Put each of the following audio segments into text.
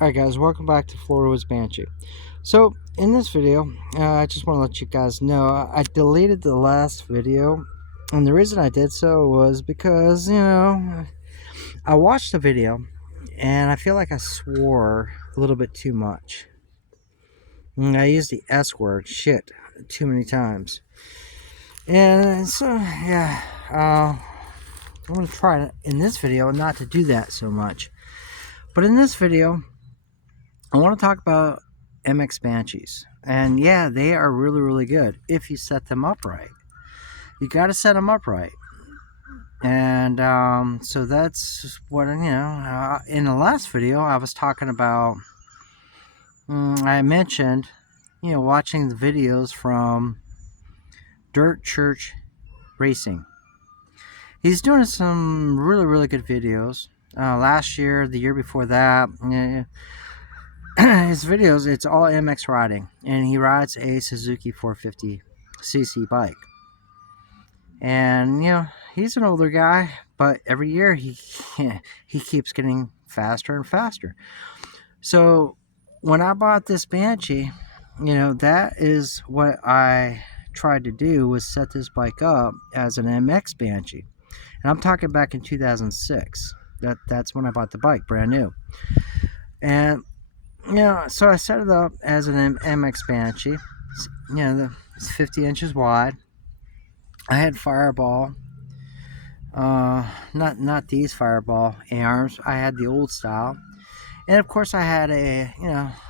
Alright guys, welcome back to Floridawoodsbanshee. So, in this video, I just want to let you guys know, I deleted the last video, and the reason I did so was because, I watched the video, and I feel like I swore a little bit too much. And I used the S word, shit, too many times. And so, yeah, I'm going to try in this video not to do that so much. But in this video, I want to talk about MX Banshees. And yeah, they are really, really good if you set them up right. You got to set them up right. And so that's what, in the last video, I was talking about, I mentioned, watching the videos from Dirt Church Racing. He's doing some really, really good videos. Last year, the year before that, his videos, it's all MX riding, and he rides a Suzuki 450cc bike. And he's an older guy, but every year he keeps getting faster and faster. So when I bought this Banshee, that is what I tried to do, was set this bike up as an MX Banshee. And I'm talking back in 2006. That's when I bought the bike, brand new. And so I set it up as an MX Banshee. It's 50 inches wide. I had Fireball. Not these Fireball arms. I had the old style. And of course I had a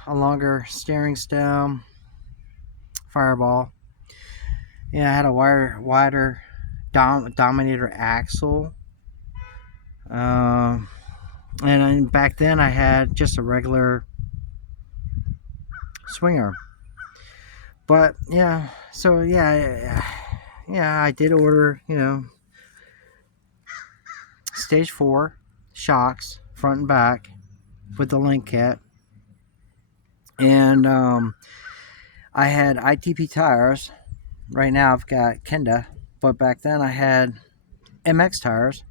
longer steering stem Fireball. I had a wider Dominator axle. And back then I had just a regular swing arm. But I did order, stage 4 shocks, front and back, with the link kit. And I had ITP tires. Right now I've got Kenda, but back then I had MX tires.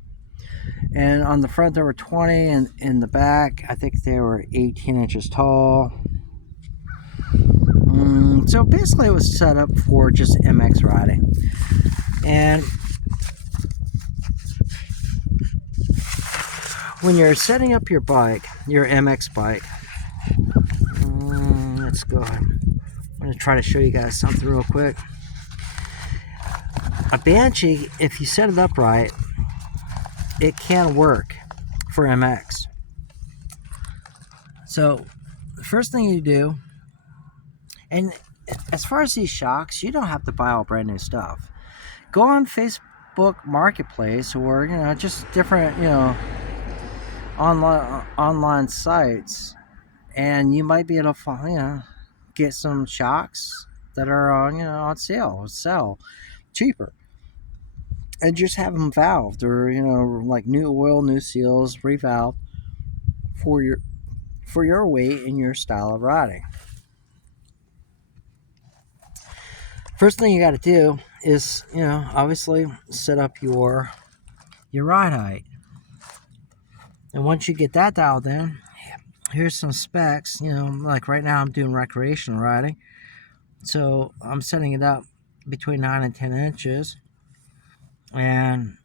And on the front there were 20, and in the back I think they were 18 inches tall. So basically it was set up for just MX riding. And when you're setting up your bike, your MX bike, let's go ahead. I'm going to try to show you guys something real quick. A Banshee, if you set it up right, it can work for MX. So the first thing you do, and as far as these shocks, you don't have to buy all brand new stuff. Go on Facebook Marketplace, or just different online sites, and you might be able to get some shocks that are on sell cheaper, and just have them valved, or like new oil, new seals, revalved for your weight and your style of riding. First thing you got to do is obviously set up your ride height. And once you get that dialed in, here's some specs. Like right now I'm doing recreational riding, so I'm setting it up between 9 and 10 inches. And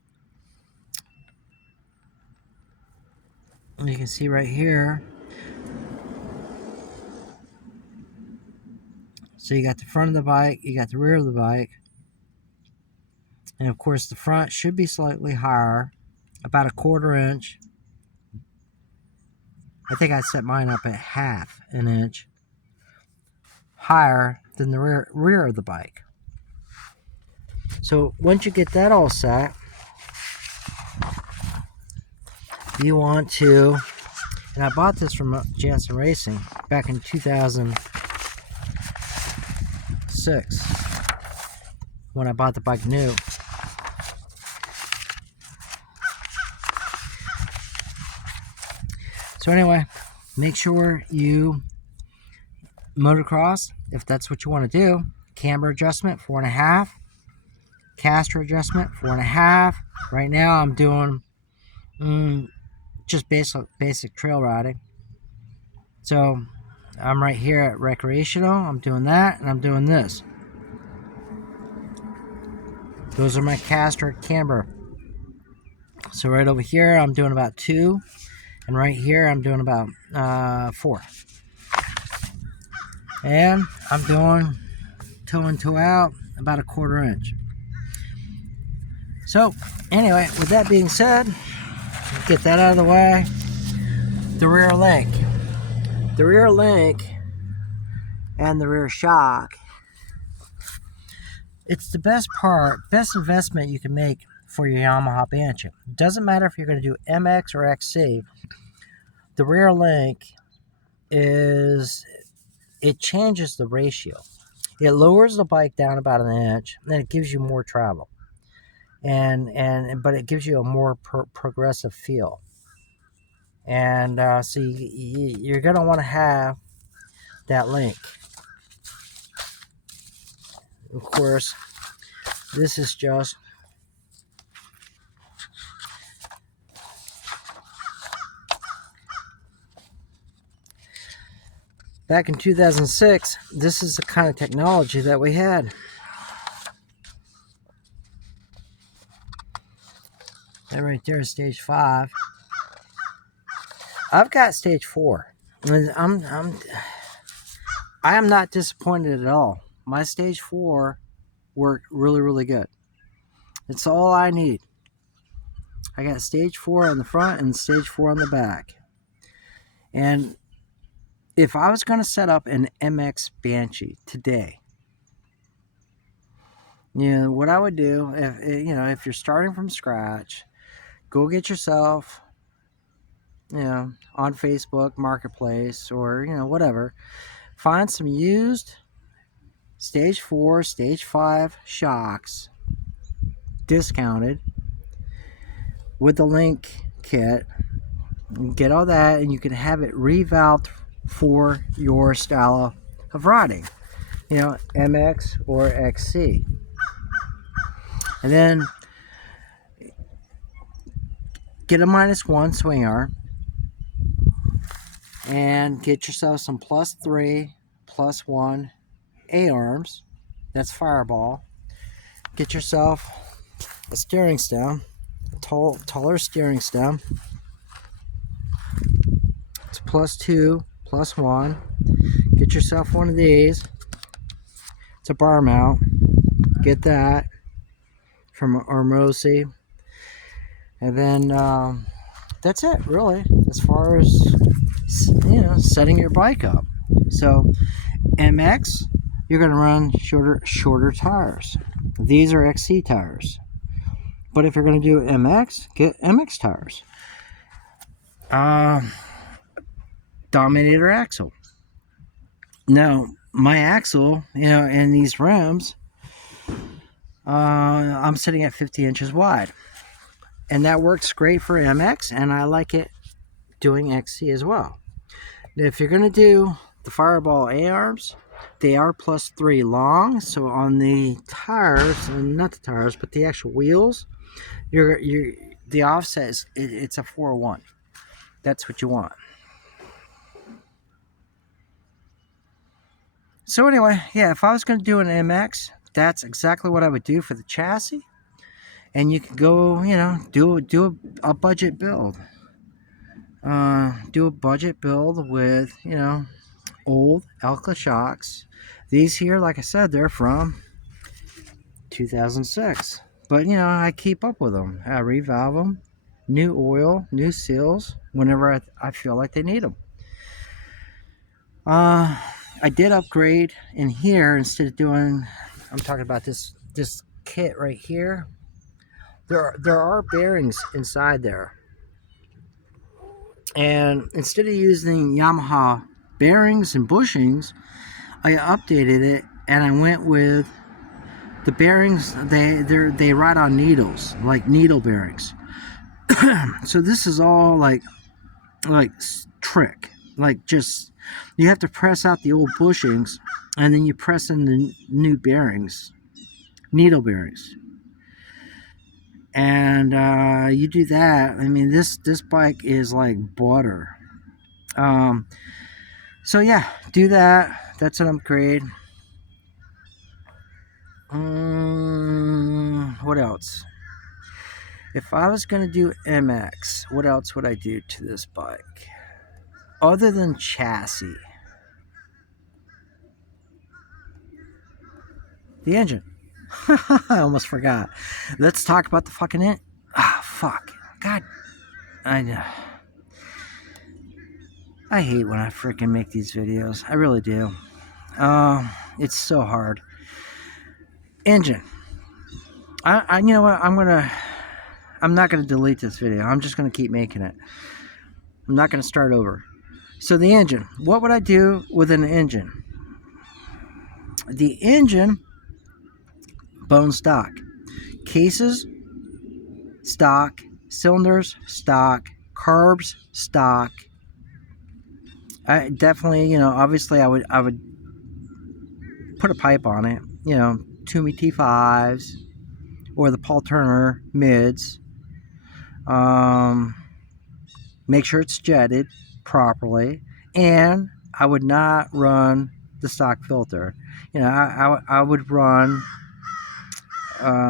you can see right here, so you got the front of the bike, you got the rear of the bike, and of course the front should be slightly higher, about 1/4 inch. I think I set mine up at 1/2 inch higher than the rear of the bike. So once you get that all set, you want to, and I bought this from Jansen Racing back in 2006 when I bought the bike new. So anyway, make sure you motocross, if that's what you want to do. Camber adjustment 4.5, caster adjustment 4.5. Right now I'm doing just basic trail riding. So I'm right here at recreational. I'm doing that, and I'm doing this. Those are my caster camber. So right over here, I'm doing about 2, and right here, I'm doing about 4. And I'm doing toe in, toe out, about a 1/4 inch. So anyway, with that being said, get that out of the way. The rear link. The rear link and the rear shock. It's the best investment you can make for your Yamaha Banshee. Doesn't matter if you're going to do MX or XC. The rear link it changes the ratio. It lowers the bike down about 1 inch, and then it gives you more travel. But it gives you a more progressive feel. And so you're going to want to have that link. Of course, this is just back in 2006. This is the kind of technology that we had. That right there is stage 5. I've got stage 4. I am not disappointed at all. My stage 4 worked really, really good. It's all I need. I got stage 4 on the front and stage 4 on the back. And if I was going to set up an MX Banshee today, what I would do, if you're starting from scratch, go get yourself, on Facebook Marketplace or, whatever, find some used stage 4, stage 5 shocks, discounted, with the link kit. Get all that, and you can have it revalved for your style of riding, MX or XC. And then get a -1 swing arm and get yourself some +3, +1 A-arms. That's Fireball. Get yourself a steering stem, a taller steering stem. It's +2, +1. Get yourself one of these. It's a bar mount. Get that from Armosi. And then that's it, really, as far as setting your bike up. So MX, you're going to run shorter tires. These are XC tires. But if you're going to do MX, get MX tires. Dominator axle. Now, my axle, and these rims, I'm sitting at 50 inches wide. And that works great for MX, and I like it doing XC as well. If you're going to do the Fireball A-arms, they are +3 long, so on the tires, not the tires, but the actual wheels, the offset is it's a 4:1. That's what you want. So anyway, if I was going to do an MX, that's exactly what I would do for the chassis. And you can go, do a budget build. Do a budget build with, old Elka shocks. These here, like I said, they're from 2006. But, I keep up with them. I revalve them. New oil, new seals, whenever I feel like they need them. I did upgrade in here instead of doing, I'm talking about this kit right here. There are bearings inside there. And instead of using Yamaha bearings and bushings, I updated it and I went with the bearings. They ride on needles, like needle bearings. So this is all like trick, like just you have to press out the old bushings and then you press in the new bearings, needle bearings. And you do that. I mean, this bike is like butter. So yeah, do that. That's an upgrade. What else? If I was going to do MX, what else would I do to this bike? Other than chassis. The engine. I almost forgot. Let's talk about the fucking engine. Fuck. God. I hate when I freaking make these videos. I really do. It's so hard. Engine. You know what? I'm not gonna delete this video. I'm just gonna keep making it. I'm not gonna start over. So the engine. What would I do with an engine? The engine, bone stock. Cases, stock. Cylinders, stock. Carbs, stock. I definitely, obviously I would put a pipe on it. Toomey T5s or the Paul Turner mids. Make sure it's jetted properly, and I would not run the stock filter. I would run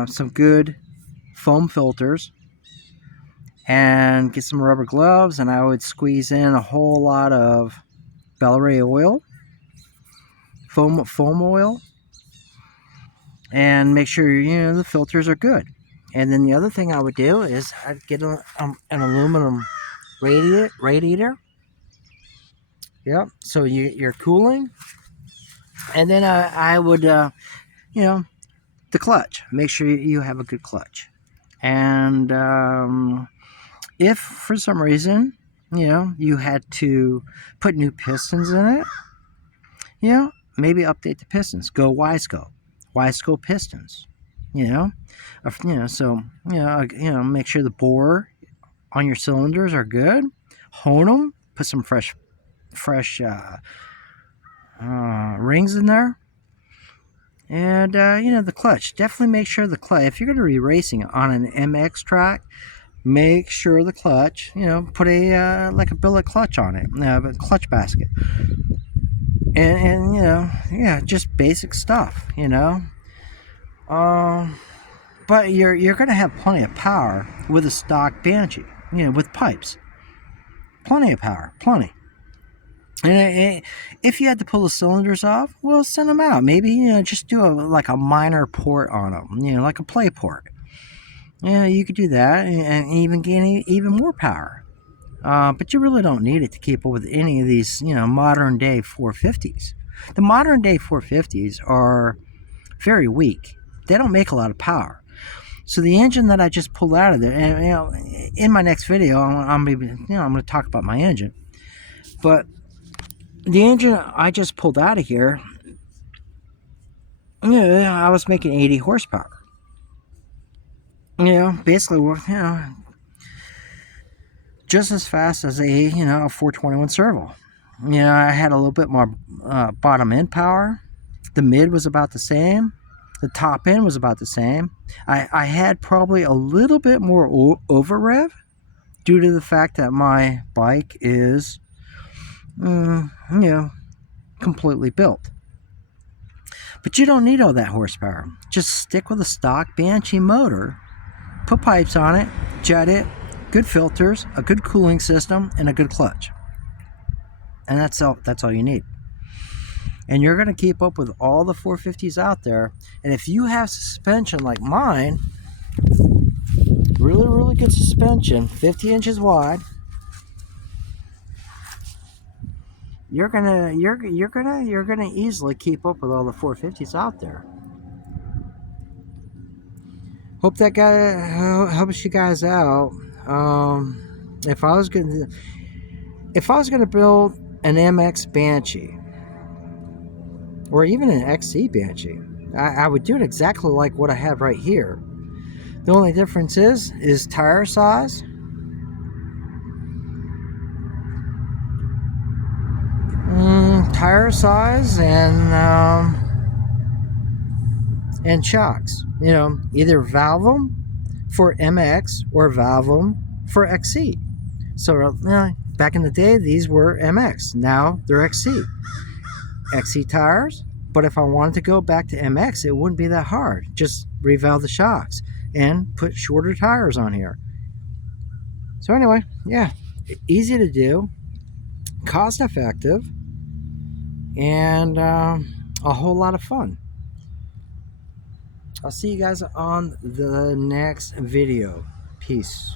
some good foam filters and get some rubber gloves, and I would squeeze in a whole lot of Bel-Ray oil, foam oil, and make sure the filters are good. And then the other thing I would do is I'd get an aluminum radiator. Yep. So you're cooling, and then I would the clutch. Make sure you have a good clutch, and if for some reason you had to put new pistons in it, maybe update the pistons. Go Wiseco pistons. So make sure the bore on your cylinders are good. Hone them. Put some fresh rings in there. And the clutch. Definitely make sure the clutch. If you're going to be racing on an MX track, make sure the clutch. Put a like a billet clutch on it. A clutch basket. And just basic stuff. But you're going to have plenty of power with a stock Banshee. With pipes. Plenty of power. Plenty. And if you had to pull the cylinders off, well, send them out. Maybe just do a minor port on them. Like a play port. You could do that and even gain even more power. But you really don't need it to keep up with any of these modern day 450s. The modern day 450s are very weak. They don't make a lot of power. So the engine that I just pulled out of there, and in my next video, I'm going to talk about my engine. But the engine I just pulled out of here, I was making 80 horsepower. Basically, just as fast as a 421 servo. I had a little bit more bottom end power. The mid was about the same. The top end was about the same. I had probably a little bit more over rev due to the fact that my bike is completely built. But you don't need all that horsepower. Just stick with a stock Banshee motor, put pipes on it, jet it, good filters, a good cooling system, and a good clutch. And that's all you need. And you're going to keep up with all the 450s out there. And if you have suspension like mine, really, really good suspension, 50 inches wide, you're gonna easily keep up with all the 450s out there. Hope that guy helps you guys out. If I was gonna build an MX Banshee or even an XC Banshee, I would do it exactly like what I have right here. The only difference is tire size. Tire size and shocks. Either valve them for MX or valve them for XC. So Back in the day, these were MX. Now they're XC. XC tires. But if I wanted to go back to MX, it wouldn't be that hard. Just revalve the shocks and put shorter tires on here. So anyway, yeah, easy to do, cost effective, and a whole lot of fun. I'll see you guys on the next video. Peace.